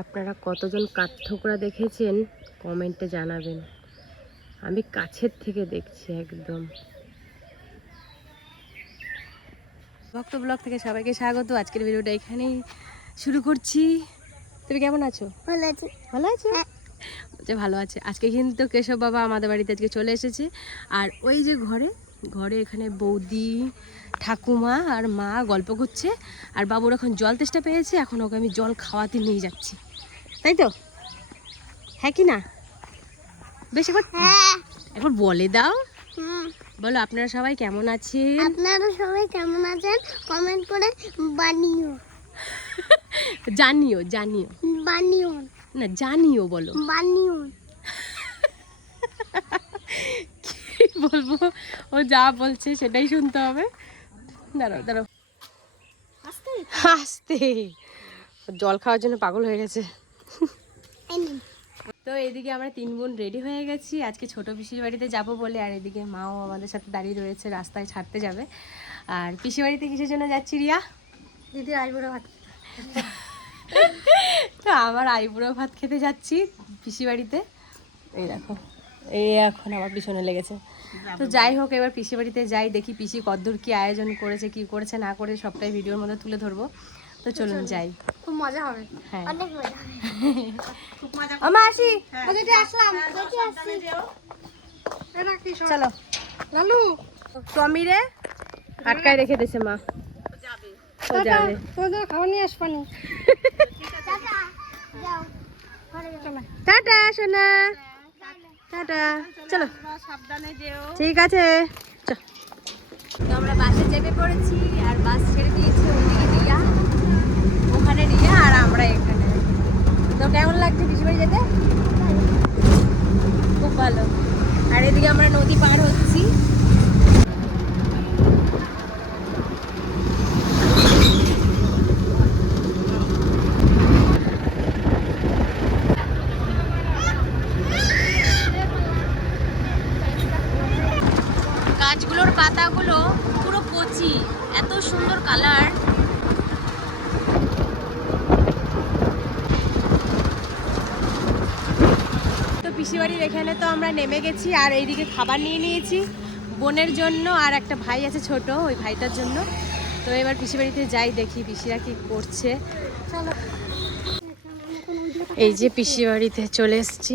আপনারা কতজন কাঠঠোকরা দেখেছেন কমেন্টে জানাবেন। আমি কাছের থেকে দেখছি একদম। ভক্ত ব্লগ থেকে সবাইকে স্বাগত। আজকের ভিডিওটা এখানেই শুরু করছি। তুমি কেমন আছো? ভালো আছি। ভালো আছো? যে ভালো আছে। আজকে কিন্তু কেশব বাবা আমাদের বাড়িতে আজকে চলে এসেছে। আর ওই যে ঘরে এখানে বৌদি, ঠাকুমা আর মা গল্প করছে। আর বাবুর এখন জল তেষ্টা পেয়েছে, এখন ওকে আমি জল খাওয়াতে নিয়ে যাচ্ছি, তাই তো? হ্যাঁ কি না? বেশি একবার বলে দাও। বলো আপনারা সবাই কেমন আছেন? আপনারা সবাই কেমন আছেন কমেন্ট করে বানিও। জানিও বানিও না, জানিও বলো। বানিও। কি বলবো, ও যা বলছে সেটাই শুনতে হবে। দাঁড়াও আস্তে। জল খাওয়ার জন্য পাগল হয়ে গেছে। তো এদিকে আমরা 3 বোন রেডি হয়ে গেছি আজকে ছোট পিসির বাড়িতে যাব বলে। আর এদিকে মাও আমাদের সাথে দাঁড়িয়ে রয়েছে, রাস্তায় ছাড়তে যাবে। আর পিসি বাড়িতে কিসের জন্য যাচ্ছি রিয়া? দিদি আইবুড়ো ভাত। তো আমার আইবুড়ো ভাত খেতে যাচ্ছি পিসি বাড়িতে। এই দেখো, এই এখন আমার পিছনে লেগেছে। তো যাই হোক, এবার পিসি বাড়িতে যাই, দেখি পিসি কদ্দূর কি আয়োজন করেছে, কি করেছে না করে সবটাই ভিডিওর মধ্যে তুলে ধরবো। তো চলুন যাই, খুব মজা হবে। হ্যাঁ অনেক মজা হবে। খুব মজা। আমা আসি, যেটি আসলাম যেটি আসছি। এটা কি সব? চলো। লালু টমিরে আটকায় রেখে দিয়েছে মা, ও যাবে। তোদের খাবার নিয়ে আসবানি। টাটা যাও ঘরে যাও। টাটা সোনা, টাটা। চলো, সাবধানে যেও। ঠিক আছে। তো আমরা বাসে চেপে পড়েছি আর বাস ছেড়ে দিয়েছি ওইদিকে রিয়া, ওখানে রিয়া আর আমরা এখানে। তো কেমন লাগছে পিসি বাড়ি যেতে? খুব ভালো। আর এদিকে আমরা নদী পার হচ্ছি। গাছগুলোর পাতাগুলো পুরো কচি, এত সুন্দর কালার। তো পিসিবাড়ির এখানে তো আমরা নেমে গেছি আর এইদিকে খাবার নিয়ে নিয়েছি বোনের জন্য, আর একটা ভাই আছে ছোট, ওই ভাইটার জন্য। তো এবার পিসিবাড়িতে যাই, দেখি পিসিরা কি করছে। চলো। এই যে পিসিবাড়িতে চলে এসেছি।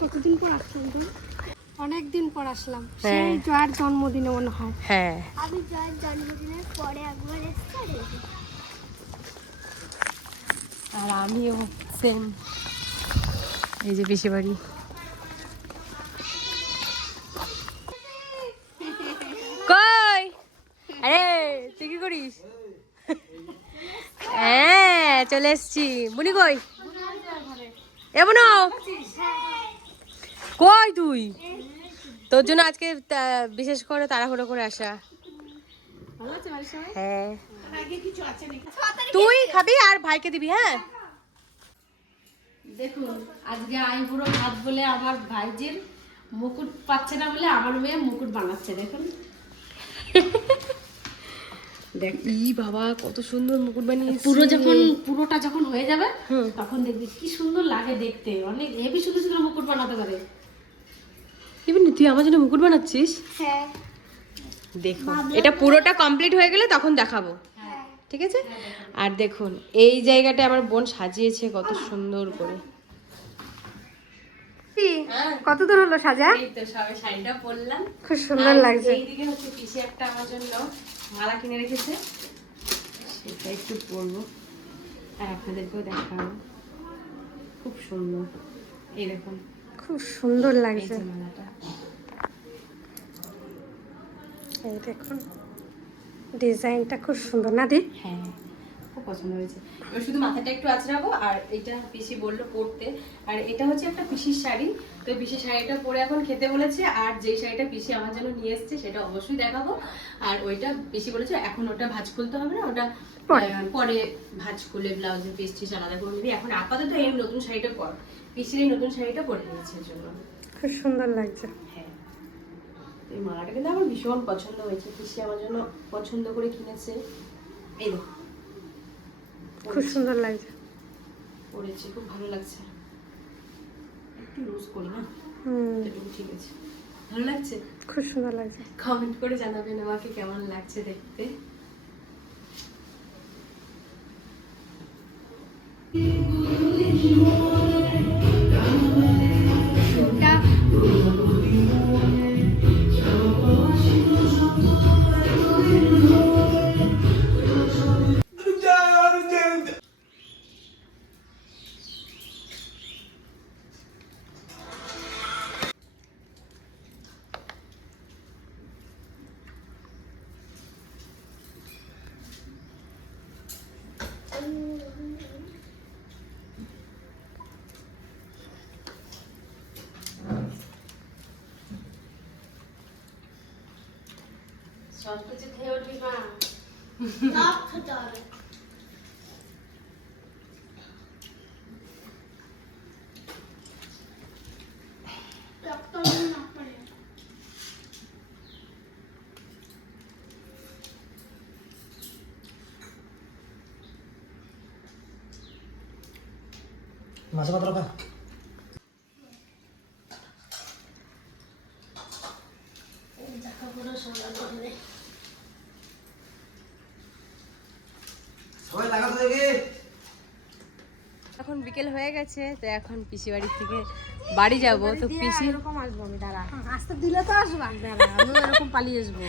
কতদিন পর আসলাম তো? অনেক দিন পর আসলাম। হ্যাঁ। সেই জয়ের জন্মদিনে মনে হয়। হ্যাঁ, আমি জয়ের জন্মদিনের পরে একবার এসেছি। আর আমিও সেম। এই যে পিসিবাড়ি। কই, আরে তুই কি করিস? হ্যাঁ চলে এসছি। বুনি কই? এমন কই তুই? তোর জন্য আজকে বিশেষ করে তাড়াহুড়ো করে আসা। হ্যাঁ, তুই খাবি আর ভাইকে দিবি। হ্যাঁ, দেখুন আজকে আইবুড়ো ভাত বলে আমার ভাইজির মুকুট পাচ্ছে না বলে আমার মেয়ে মুকুট বানাচ্ছে। দেখুন দেখ ই বাবা কত সুন্দর মুকুট বানিয়েছে। পুরোটা যখন হয়ে যাবে তখন দেখবি কি সুন্দর লাগে দেখতে। অনেক হেভি সুন্দর সুন্দর মুকুট বানাতে পারে। এমনি তুই আমার জন্য মুকুট বানাচ্ছিস? হ্যাঁ। দেখো এটা পুরোটা কমপ্লিট হয়ে গেলে তখন দেখাবো, ঠিক আছে? আর দেখুন এই জায়গাটা আমার বোন সাজিয়েছে কত সুন্দর করে। কত দূর হলো সাজা? এই তো সবে শাড়িটা পরলাম, খুব সুন্দর লাগছে। এইদিকে হচ্ছে পিসি একটা আমার জন্য মালা কিনে রেখেছে, সেটা একটু পরবো আর আপনাদেরকেও দেখাবো। খুব সুন্দর, এই দেখুন খুব সুন্দর এই লাগছে। যে মালাটা। এই দেখুন ডিজাইনটা খুব সুন্দর না দি? হ্যাঁ খুব পছন্দ হয়েছে। এবার শুধু মাথাটা একটু আঁচড়াবো আর এটা পিসি বললো পরতে। আর এটা হচ্ছে একটা পিসির শাড়ি, তো পিসির শাড়িটা পরে এখন খেতে বলেছে। আর যেই শাড়িটা পিসি আমার জন্য নিয়ে এসছে সেটা অবশ্যই দেখাবো। আর ওইটা পিসি বলেছে এখন ওটা ভাঁজ খুলতে হবে না, ওটা পরে ভাঁজ খুলে ব্লাউজে পিস টিস আলাদা করে নিবি। এখন আপাতত এই নতুন শাড়িটা পর, পিসির এই নতুন শাড়িটা পরে নিয়েছে জন্য। খুব সুন্দর লাগছে। হ্যাঁ, এই মালাটা কিন্তু আমার ভীষণ পছন্দ হয়েছে, পিসি আমার জন্য পছন্দ করে কিনেছে। এই দেখো খুব সুন্দর লাগছে। পরেছি, খুব ভালো লাগছে। একটু লুজ করি না, এটুকু ঠিক আছে। ভালো লাগছে, খুব সুন্দর লাগছে। কমেন্ট করে জানাবেন আমাকে কেমন লাগছে দেখতে। সব কিছু খেয়ে উঠবি মা। সব খেতে হবে। মাছ ভাত রাখা সবাই লাগাতে দেখি। এখন বিকেল হয়ে গেছে, তো এখন পিসি বাড়ি থেকে বাড়ি যাব। তো পিসি আসতে দিলে তো আসবা। এরকম পালিয়ে আসবো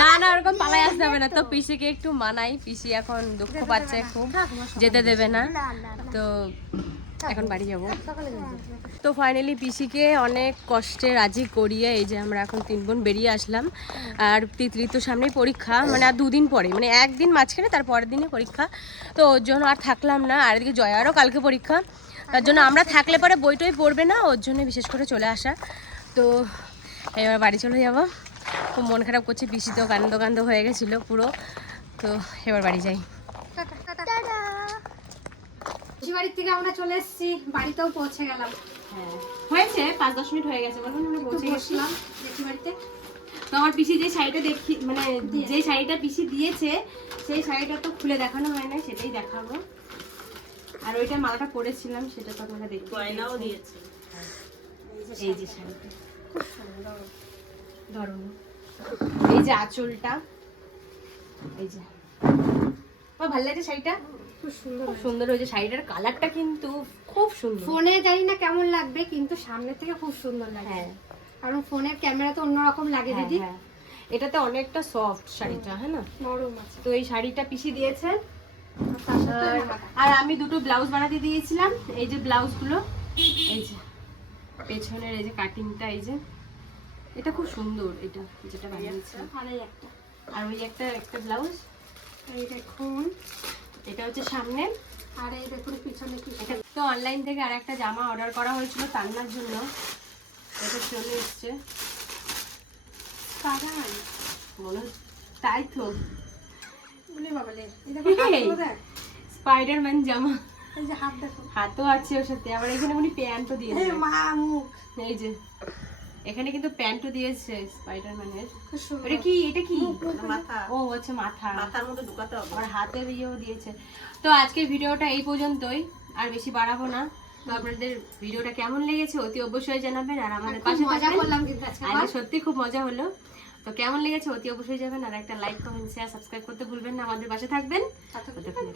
না, না ওরকম পালাই আসতে হবে না। তো পিসিকে একটু মানাই, পিসি এখন দুঃখ পাচ্ছে খুব, যেতে দেবে না। তো এখন বাড়ি যাব। তো ফাইনালি পিসিকে অনেক কষ্টে রাজি করিয়ে এই যে আমরা এখন 3 বোন বেরিয়ে আসলাম। আর তিতলি তো সামনেই পরীক্ষা, মানে আর 2 দিন পরে, মানে একদিন মাঝখানে, তার পরের দিনে পরীক্ষা। তো ওর জন্য আর থাকলাম না। আর এদিকে জয়ারও কালকে পরীক্ষা, তার জন্য আমরা থাকলে পরে বই টই পড়বে না, ওর জন্য বিশেষ করে চলে আসা। তো এবার বাড়ি চলে যাবো। খুব মন খারাপ করছে, পিসি তো কান্দ হয়ে গেছিলো পুরো। তো এবার বাড়ি যাই। পিসি বাড়ির থেকে আমরা চলে এসেছি, বাড়িতেও পৌঁছে গেলাম। হ্যাঁ হয়েছে, 5-10 মিনিট হয়ে গেছে, বলুন আমরা পৌঁছে গেছিলাম জেঠি বাড়িতে। তো আমার পিসি যে শাড়িটা দেখি, মানে যে শাড়িটা পিসি দিয়েছে, সেই শাড়িটা তো খুলে দেখানো হয় না, সেটাই দেখাবো। আর ওইটা মালাটা পরেছিলাম, সেটা তো আপনারা দেখতে, গয়নাও দিয়েছে। এই যে শাড়িটা খুব সুন্দর, ধরুন এই যে আঁচলটা, এই যে ভালো লাগছে শাড়িটা, খুব সুন্দর। খুব সুন্দর হয়েছে শাড়িটার কালারটা কিন্তু খুব সুন্দর। ফোনে জানি না কেমন লাগবে, কিন্তু সামনে থেকে খুব সুন্দর লাগে। হ্যাঁ, কারণ ফোনের ক্যামেরা তো অন্যরকম লাগে দিদি। হ্যাঁ, এটাতে অনেকটা সফট শাড়িটা, হ্যাঁ না? নরম আছে। তো এই শাড়িটা পিসি দিয়েছেন। আর তার সাথে আর আমি 2টো ব্লাউজ বানাতে দিয়েছিলাম। এই যে ব্লাউজগুলো, এই যে পেছনের এই যে কাটিংটা, এই যে এটা খুব সুন্দর, এটা যেটা বানিয়েছি। আর এই একটা, আর ওই একটা ব্লাউজ, এই দেখুন, এটা হচ্ছে সামনে। আর এই দেখুন পিছনে কি। এটা তো অনলাইন থেকে আর একটা জামা অর্ডার করা হয়েছিল তান্নার জন্য, এটা চলে এসছে। মনে হচ্ছে তাই তো, স্পাইডারম্যান জামা। এই যে হাত দেখো, হাতও আছে ওর সাথে, আবার এখানে উনি প্যান্টও দিয়েছে। মা মুখ এই যে এখানে কিন্তু প্যান্টও দিয়েছে স্পাইডারম্যানের। খুব সুন্দর। এটা কি মাথা, ও আচ্ছা মাথা, মাথার মধ্যে ঢুকাতে হবে। আর হাতের ইয়েও দিয়েছে। তো আজকের ভিডিওটা এই পর্যন্তই, আর বেশি বাড়াবো না। তো আপনাদের ভিডিওটা কেমন লেগেছে অতি অবশ্যই জানাবেন, আর আমাদের পাশে মজা থাকবেন। করলাম কিন্তু আজকে। আজকে সত্যি খুব মজা হলো। তো কেমন লেগেছে অতি অবশ্যই যাবেন, আর একটা লাইক, কমেন্ট, শেয়ার, সাবস্ক্রাইব করতে ভুলবেন না। আমাদের পাশে থাকবেন। ততক্ষণে